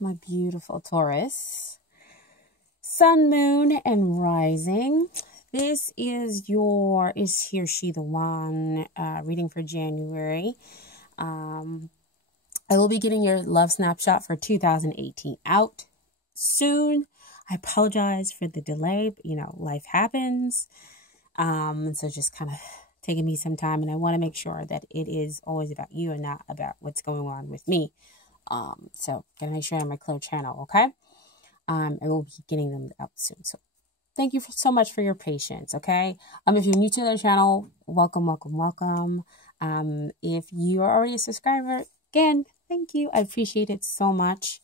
My beautiful Taurus, sun, moon, and rising. This is your Is He or She the One reading for January. I will be getting your love snapshot for 2018 out soon. I apologize for the delay, but life happens. And so just kind of taking me some time, and I want to make sure that it is always about you and not about what's going on with me. So gotta make sure I'm my clear channel, okay? I will be getting them out soon. So thank you so much for your patience, okay? If you're new to the channel, welcome, welcome, welcome. If you are already a subscriber, again, thank you. I appreciate it so much.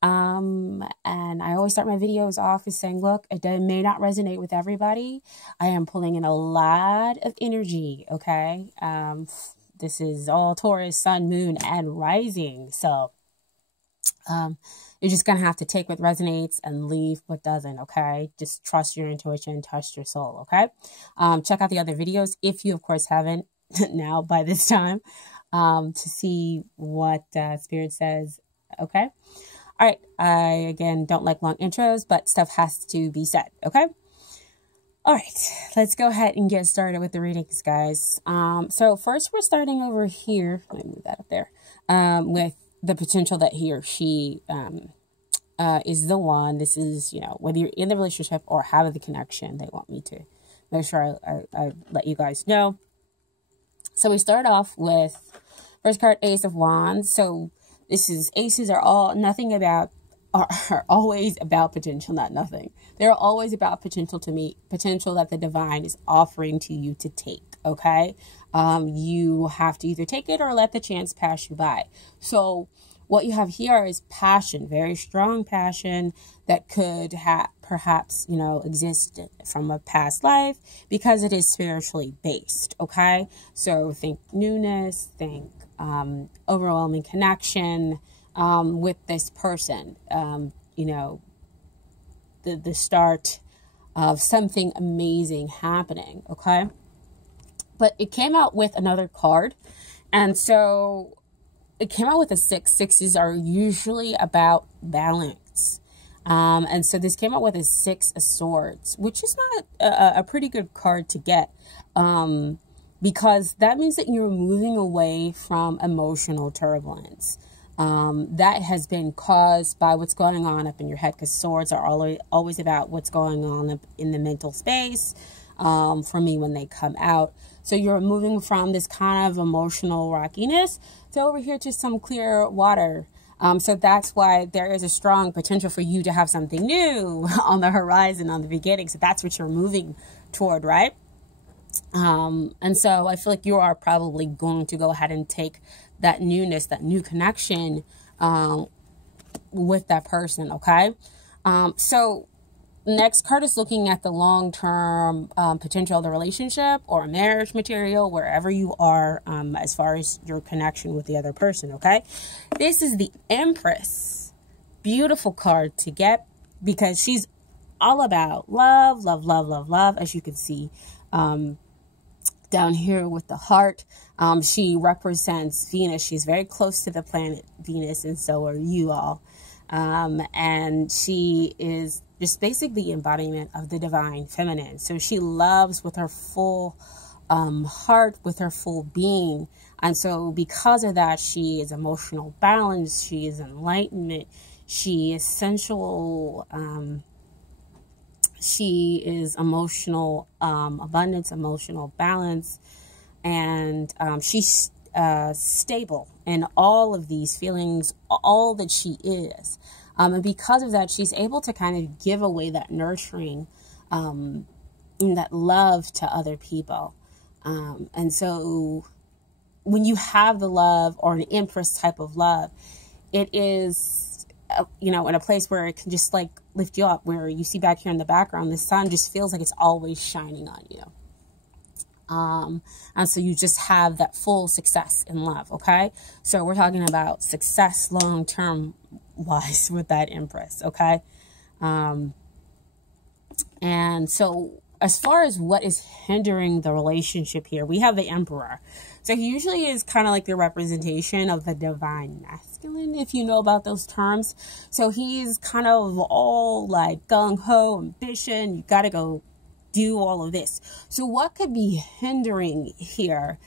And I always start my videos off with saying, look, it may not resonate with everybody. I am pulling in a lot of energy, okay? This is all Taurus, sun, moon, and rising. So you're just going to have to take what resonates and leave what doesn't, okay? Just trust your intuition, trust your soul, okay? Check out the other videos if you, of course, haven't now by this time to see what Spirit says, okay? All right, I, again, don't like long intros, but stuff has to be said, okay? All right, let's go ahead and get started with the readings, guys. So first we're starting over here. Let me move that up there. With the potential that he or she is the one. This is, whether you're in the relationship or have the connection, they want me to make sure I let you guys know. So we start off with first card, Ace of Wands. So this is aces are always about potential, not nothing. They're always about potential to meet, potential that the divine is offering to you to take, okay? You have to either take it or let the chance pass you by. So what you have here is passion, very strong passion that could perhaps, exist from a past life because it is spiritually based, okay? So think newness, think overwhelming connection with this person, the start of something amazing happening, okay? But it came out with another card, and so it came out with a 6. Sixes are usually about balance. And so this came out with a 6 of Swords, which is not a pretty good card to get. Because that means that you're moving away from emotional turbulence that has been caused by what's going on up in your head, because swords are always about what's going on up in the mental space for me when they come out. So you're moving from this kind of emotional rockiness to over here to some clear water. So that's why there is a strong potential for you to have something new on the horizon, on the beginning. So that's what you're moving toward, right? And so I feel like you are probably going to go ahead and take that newness, that new connection, with that person. Okay. So next card is looking at the long-term, potential of the relationship or marriage material, wherever you are, as far as your connection with the other person. Okay. This is the Empress. Beautiful card to get because she's all about love, love, love, love, love, as you can see, down here with the heart. She represents Venus. She's very close to the planet Venus, and so are you all. And she is just basically the embodiment of the divine feminine. So she loves with her full heart, with her full being. And so because of that, she is emotional balance. She is enlightenment. She is sensual. She is emotional abundance, emotional balance, and she's stable in all of these feelings, all that she is. And because of that, she's able to kind of give away that nurturing and that love to other people. And so when you have the love, or an Empress type of love, it is, in a place where it can just like lift you up, where you see back here in the background, the sun just feels like it's always shining on you. And so you just have that full success in love. Okay. So we're talking about success long-term wise with that Empress. Okay. And so as far as what is hindering the relationship here, we have the Emperor. So he usually is kind of like the representation of the divine masculine, if you know about those terms. So he's kind of all like gung-ho, ambition, you got to go do all of this. So what could be hindering here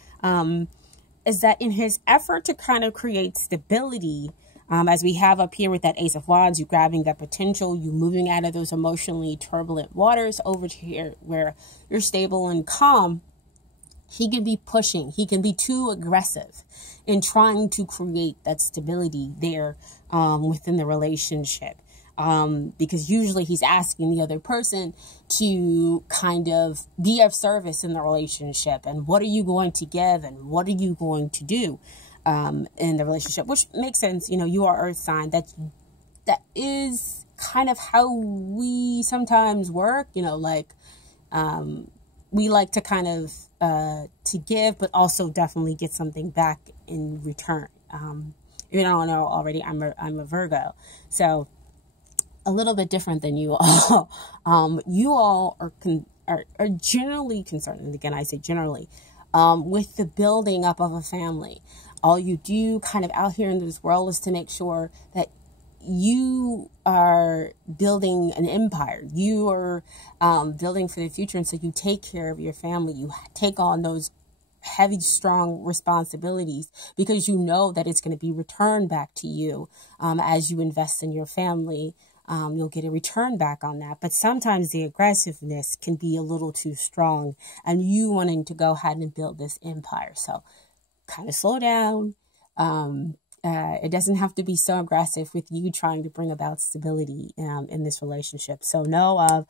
is that in his effort to kind of create stability, as we have up here with that Ace of Wands, you grabbing that potential, you moving out of those emotionally turbulent waters over to here where you're stable and calm, he can be pushing. He can be too aggressive in trying to create that stability there within the relationship. Because usually he's asking the other person to kind of be of service in the relationship. And what are you going to give and what are you going to do in the relationship? Which makes sense. You know, you are Earth sign. That is kind of how we sometimes work. You know, like we like to kind of to give, but also definitely get something back in return. You don't know already, I'm a Virgo. So a little bit different than you all. You all are generally concerned, and again I say generally, with the building up of a family. All you do kind of out here in this world is to make sure that you are building an empire. You are building for the future, and so you take care of your family. You take on those heavy, strong responsibilities because you know that it's going to be returned back to you as you invest in your family. You'll get a return back on that. But sometimes the aggressiveness can be a little too strong and you wanting to go ahead and build this empire. So kind of slow down. It doesn't have to be so aggressive with you trying to bring about stability in this relationship. So know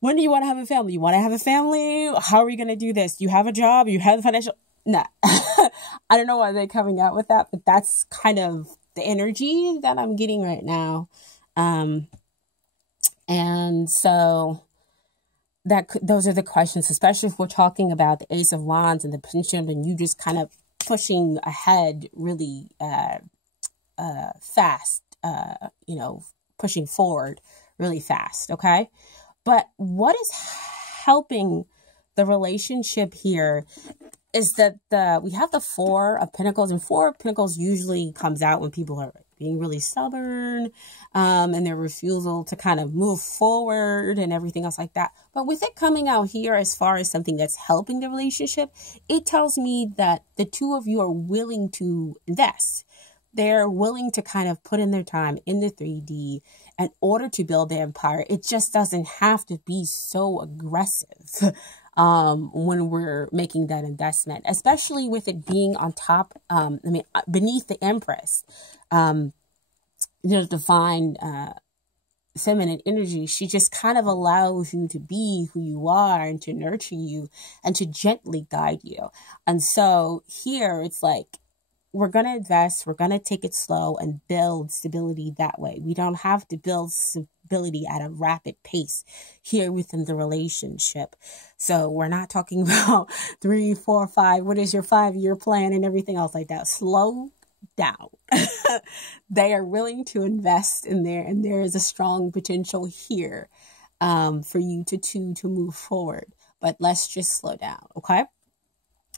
when do you want to have a family? You want to have a family? How are we going to do this? You have a job? You have the financial? Nah. I don't know why they're coming out with that, but that's kind of the energy that I'm getting right now. And so those are the questions, especially if we're talking about the Ace of Wands and the Pendulum and you just kind of pushing ahead really, fast, you know, pushing forward really fast. Okay. But what is helping the relationship here is that we have the Four of Pentacles, and Four of Pentacles usually comes out when people are being really stubborn, and their refusal to kind of move forward and everything else like that. But with it coming out here as far as something that's helping the relationship, it tells me that the two of you are willing to invest. They're willing to kind of put in their time in the 3D in order to build the empire. It just doesn't have to be so aggressive when we're making that investment, especially with it being on top, beneath the Empress, divine feminine energy. She just kind of allows you to be who you are and to nurture you and to gently guide you. And so here it's like, we're going to invest, we're going to take it slow and build stability that way. We don't have to build stability at a rapid pace here within the relationship. So we're not talking about 3, 4, 5, what is your 5-year plan and everything else like that. Slow down. They are willing to invest in there, and there is a strong potential here for you to move forward. But let's just slow down, okay?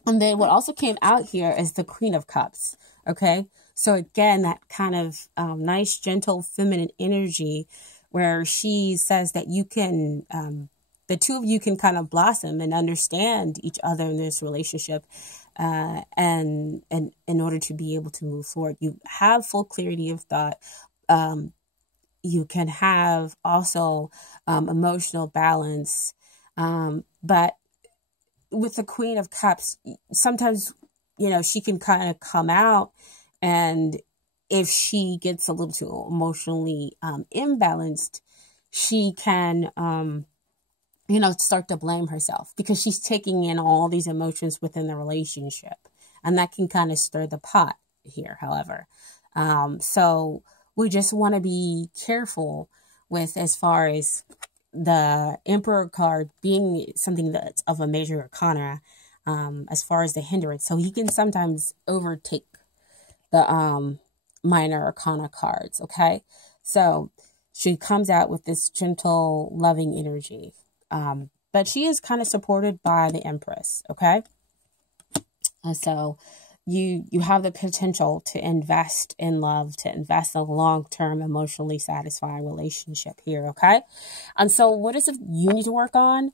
And then what also came out here is the Queen of Cups, okay? So again, that kind of nice, gentle, feminine energy where she says that you can, the two of you can kind of blossom and understand each other in this relationship and in order to be able to move forward. You have full clarity of thought. You can have also emotional balance, but with the Queen of Cups, sometimes, you know, she can kind of come out, and if she gets a little too emotionally imbalanced, she can, start to blame herself because she's taking in all these emotions within the relationship, and that can kind of stir the pot here, however. So we just want to be careful with as far as the Emperor card being something that's of a major arcana, as far as the hindrance. So he can sometimes overtake the minor arcana cards, okay? So she comes out with this gentle, loving energy. but she is kind of supported by the Empress, okay? So you have the potential to invest in love, to invest in a long-term, emotionally satisfying relationship here, okay? And so what is it you need to work on?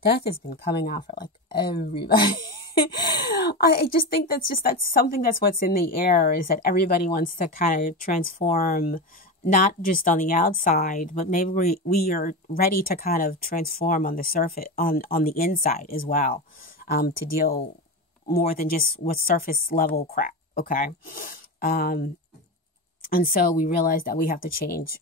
Death has been coming out for like everybody. I just think that's something that's what's in the air, is that everybody wants to kind of transform, not just on the outside, but maybe we are ready to kind of transform on the surface, on the inside as well, to deal more than just with surface level crap. Okay. And so we realize that we have to change,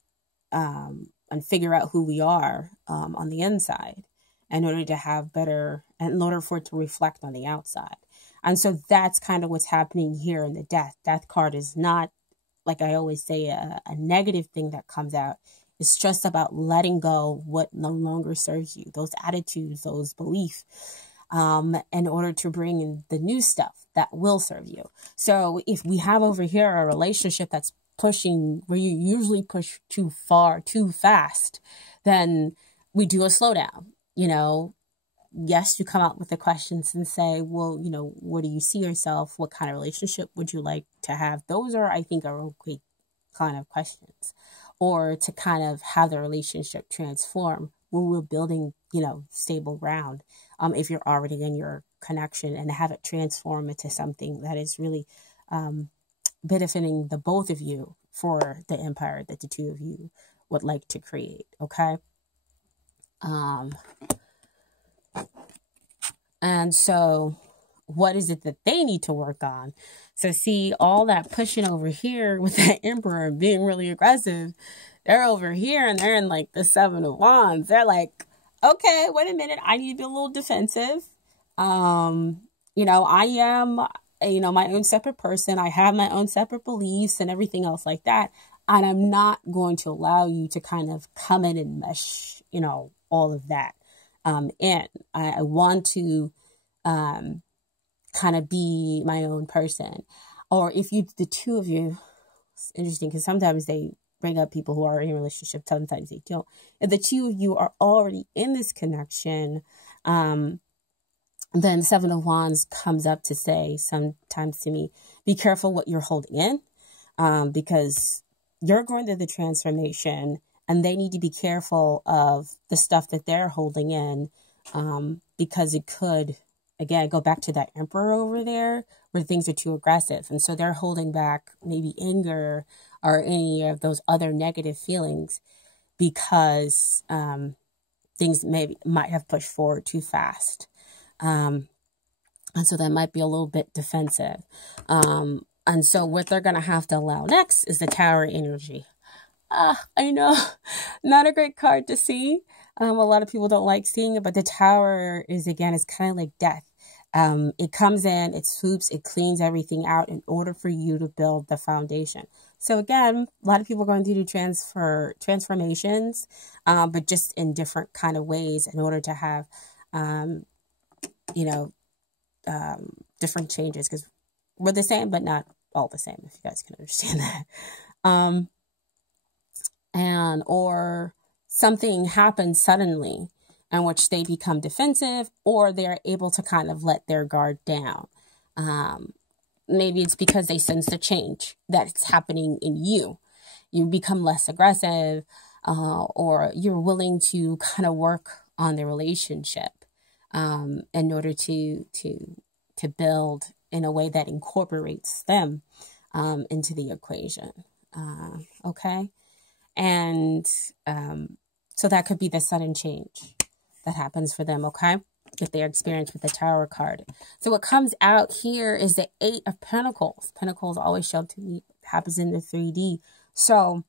and figure out who we are, on the inside, in order to have better, in order for it to reflect on the outside. And so that's kind of what's happening here in the death card. Is not, like I always say, a negative thing that comes out. It's just about letting go what no longer serves you, those attitudes, those beliefs, in order to bring in the new stuff that will serve you. So if we have over here a relationship that's pushing, where you usually push too far, too fast, then we do a slowdown. Yes, you come out with the questions and say, well, where do you see yourself? What kind of relationship would you like to have? Those are, I think, are okay kind of questions. Or to kind of have the relationship transform when we're building, stable ground. If you're already in your connection, and have it transform into something that is really benefiting the both of you, for the empire that the two of you would like to create. Okay. And so what is it that they need to work on? So see, all that pushing over here with that Emperor being really aggressive, they're over here and they're in like the Seven of Wands. They're like, okay, wait a minute, I need to be a little defensive. I am, my own separate person. I have my own separate beliefs and everything else like that. And I'm not going to allow you to kind of come in and mesh, all of that in. I want to kind of be my own person. Or if the two of you, it's interesting because sometimes they bring up people who are in a relationship, sometimes they don't. If the two of you are already in this connection, then Seven of Wands comes up to say sometimes to me, be careful what you're holding in, because you're going through the transformation, and they need to be careful of the stuff that they're holding in, because it could, again, go back to that Emperor over there, where things are too aggressive. And so they're holding back maybe anger or any of those other negative feelings, because things might have pushed forward too fast. And so that might be a little bit defensive. And so what they're going to have to allow next is the Tower energy. I know, not a great card to see. A lot of people don't like seeing it, but the Tower is kind of like death. It comes in, it swoops, it cleans everything out in order for you to build the foundation. So again, a lot of people are going through transformations, but just in different kind of ways in order to have, different changes, because we're the same, but not all the same, if you guys can understand that. Or something happens suddenly in which they become defensive, or they're able to kind of let their guard down. Maybe it's because they sense the change that's happening in you. You become less aggressive, or you're willing to kind of work on the relationship, in order to build in a way that incorporates them into the equation. Okay. And so that could be the sudden change that happens for them, okay, if they experience with the Tower card. So what comes out here is the Eight of Pentacles. Pentacles always show to me happens in the 3D. So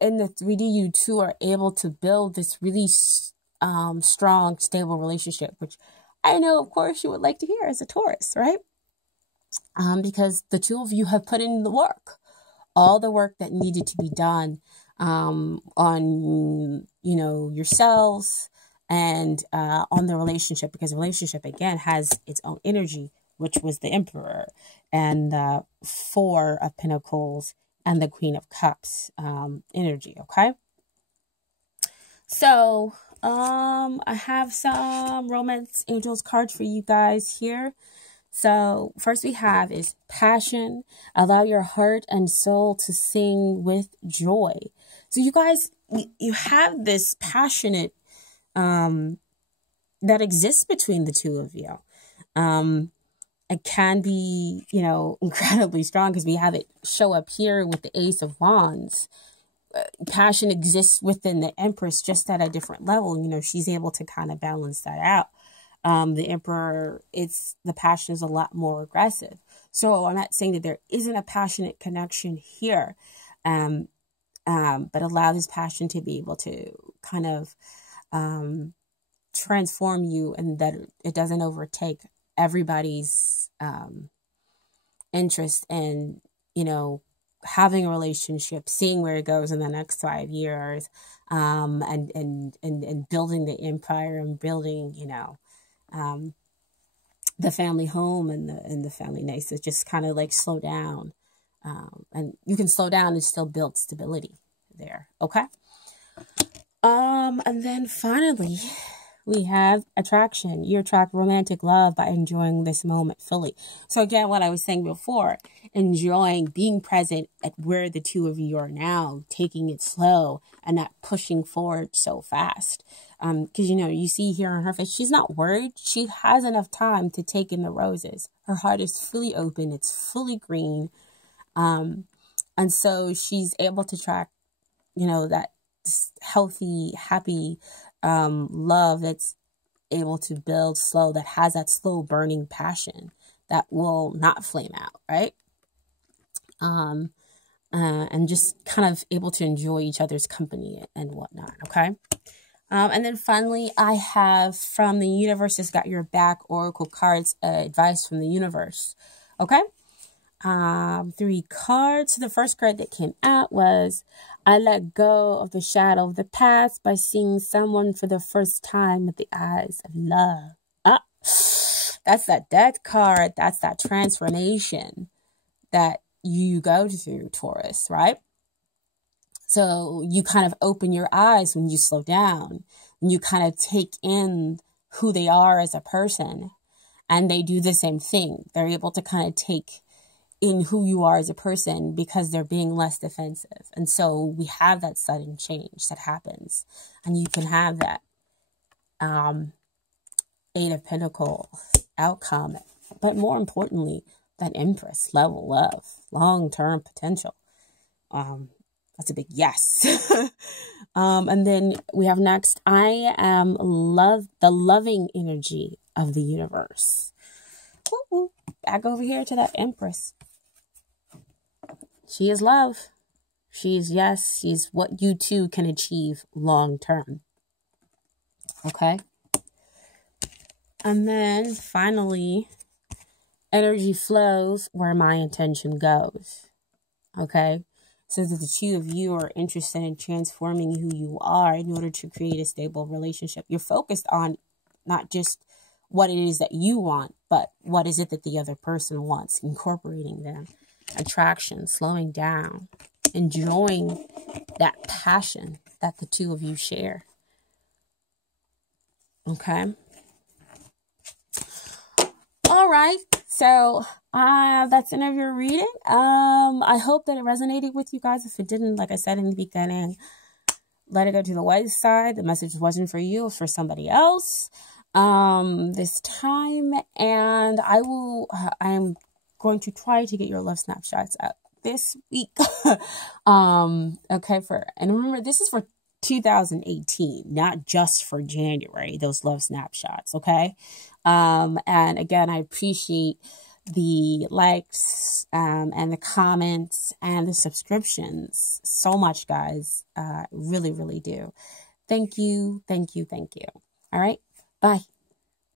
in the 3D, you two are able to build this really strong, stable relationship, which I know, of course, you would like to hear as a Taurus, right? Because the two of you have put in the work, all the work that needed to be done on, yourselves and on the relationship, because the relationship, again, has its own energy, which was the Emperor and the Four of Pentacles and the Queen of Cups energy, okay? So I have some romance angels cards for you guys here. So first we have is passion. Allow your heart and soul to sing with joy. So you guys, you have this passionate that exists between the two of you. It can be, you know, incredibly strong because we have it show up here with the Ace of Wands. Passion exists within the Empress just at a different level. You know, she's able to kind of balance that out. The Emperor, the passion is a lot more aggressive. So I'm not saying that there isn't a passionate connection here, but allow this passion to be able to kind of transform you, and that it doesn't overtake everybody's interest in, you know, having a relationship, seeing where it goes in the next 5 years, and building the empire and building, you know, the family home and the family nice. So just kind of like slow down, and you can slow down and still build stability there. Okay. And then finally, we have attraction. You attract romantic love by enjoying this moment fully. So again, what I was saying before, enjoying being present at where the two of you are now, taking it slow and not pushing forward so fast. Because, you know, you see here on her face, she's not worried. She has enough time to take in the roses. Her heart is fully open. It's fully green. And so she's able to track, you know, that healthy, happy love that's able to build slow, that has that slow burning passion that will not flame out, right? And just kind of able to enjoy each other's company and whatnot, okay? And then finally, I have from the universe has got your back oracle cards, advice from the universe, okay? 3 cards. The first card that came out was, I let go of the shadow of the past by seeing someone for the first time with the eyes of love. That's that death card. That's that transformation that you go through, Taurus, right? So you kind of open your eyes when you slow down, when you kind of take in who they are as a person, and they do the same thing. They're able to kind of take in who you are as a person because they're being less defensive. And so we have that sudden change that happens, and you can have that 8 of Pentacles outcome, but more importantly, that Empress level love, long-term potential. That's a big yes. And then we have next, I am the loving energy of the universe. Woo-woo. Back over here to that Empress. She is love. She's yes. She's what you two can achieve long term. Okay. And then finally, energy flows where my intention goes. Okay. So that the two of you are interested in transforming who you are in order to create a stable relationship. You're focused on not just what it is that you want, but what is it that the other person wants, incorporating them. Attraction, slowing down, enjoying that passion that the two of you share. Okay. All right. So that's the end of your reading. I hope that it resonated with you guys. If it didn't, like I said in the beginning, let it go to the wayside. The message wasn't for you, it was for somebody else this time. And I'm going to try to get your love snapshots out this week. Okay, and remember, this is for 2018, not just for January, those love snapshots, okay? And again, I appreciate the likes and the comments and the subscriptions so much, guys. Really, really do. Thank you, thank you, thank you. All right, bye.